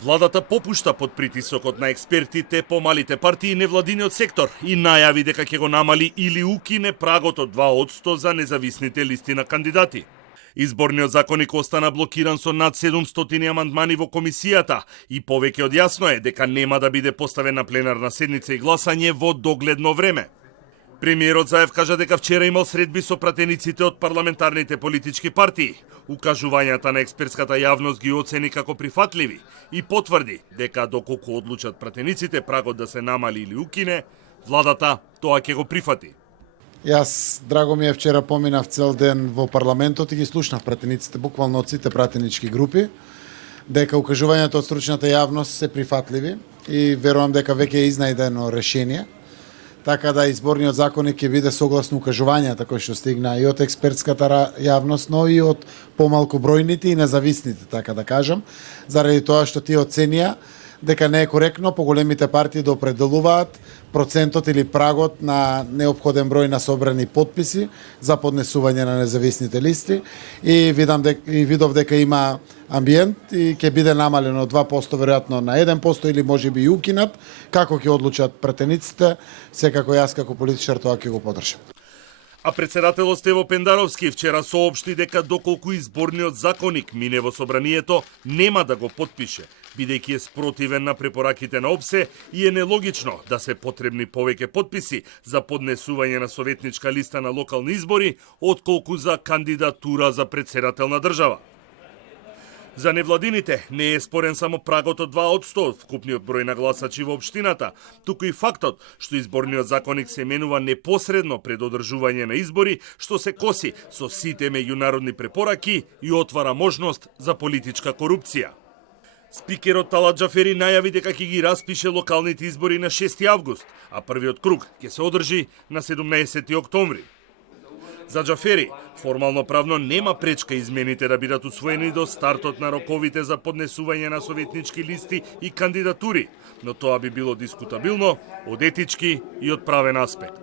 Владата попушта под притисокот на експертите, помалите партии и невладиниот сектор и најави дека ќе го намали или укине прагот од 2% за независните листи на кандидати. Изборниот законник остана блокиран со над 700 амандмани во комисијата и повеќе од јасно е дека нема да биде поставен на пленарна седница и гласање во догледно време. Премиерот Заев кажа дека вчера имал средби со пратениците од парламентарните политички партии. Укажувањата на експертската јавност ги оцени како прифатливи и потврди дека доколку одлучат пратениците прагот да се намали или укине, владата тоа ќе го прифати. Јас, драго ми е, вчера поминав цел ден во парламентот и ги слушнав пратениците, буквално од сите пратенички групи, дека укажувањата од стручната јавност се прифатливи и верувам дека веќе е изнајдено решение, така да изборниот законник ќе биде согласно укажувањата кои што стигна и од експертската јавност, но и од помалку бројните и независните, така да кажам, заради тоа што тие оценија дека не е коректно поголемите партии да определуваат процентот или прагот на неопходен број на собрани потписи за поднесување на независните листи и видов дека има амбиент и ќе биде намалено од 2% веројатно на 1% или можеби и укинат. Како ќе одлучат пратениците, секако јас како политичар тоа ќе го поддржам. А председателот Стево Пендаровски вчера соопшти дека доколку изборниот законник мине во собранието, нема да го потпише, бидејќи е спротивен на препораките на ОПСЕ и е нелогично да се потребни повеќе потписи за поднесување на советничка листа на локални избори, отколку за кандидатура за председател на држава. За невладините не е спорен само прагот од 2% од вкупниот број на гласачи во општината, туку и фактот што изборниот законник се менува непосредно пред одржување на избори, што се коси со сите меѓународни препораки и отвара можност за политичка корупција. Спикерот Талат Џафери најави дека ќе ги распише локалните избори на 6 август, а првиот круг ќе се одржи на 17 октомври. За Џафери, формално правно нема пречка измените да бидат усвоени до стартот на роковите за поднесување на советнички листи и кандидатури, но тоа би било дискутабилно од етички и од правен аспект.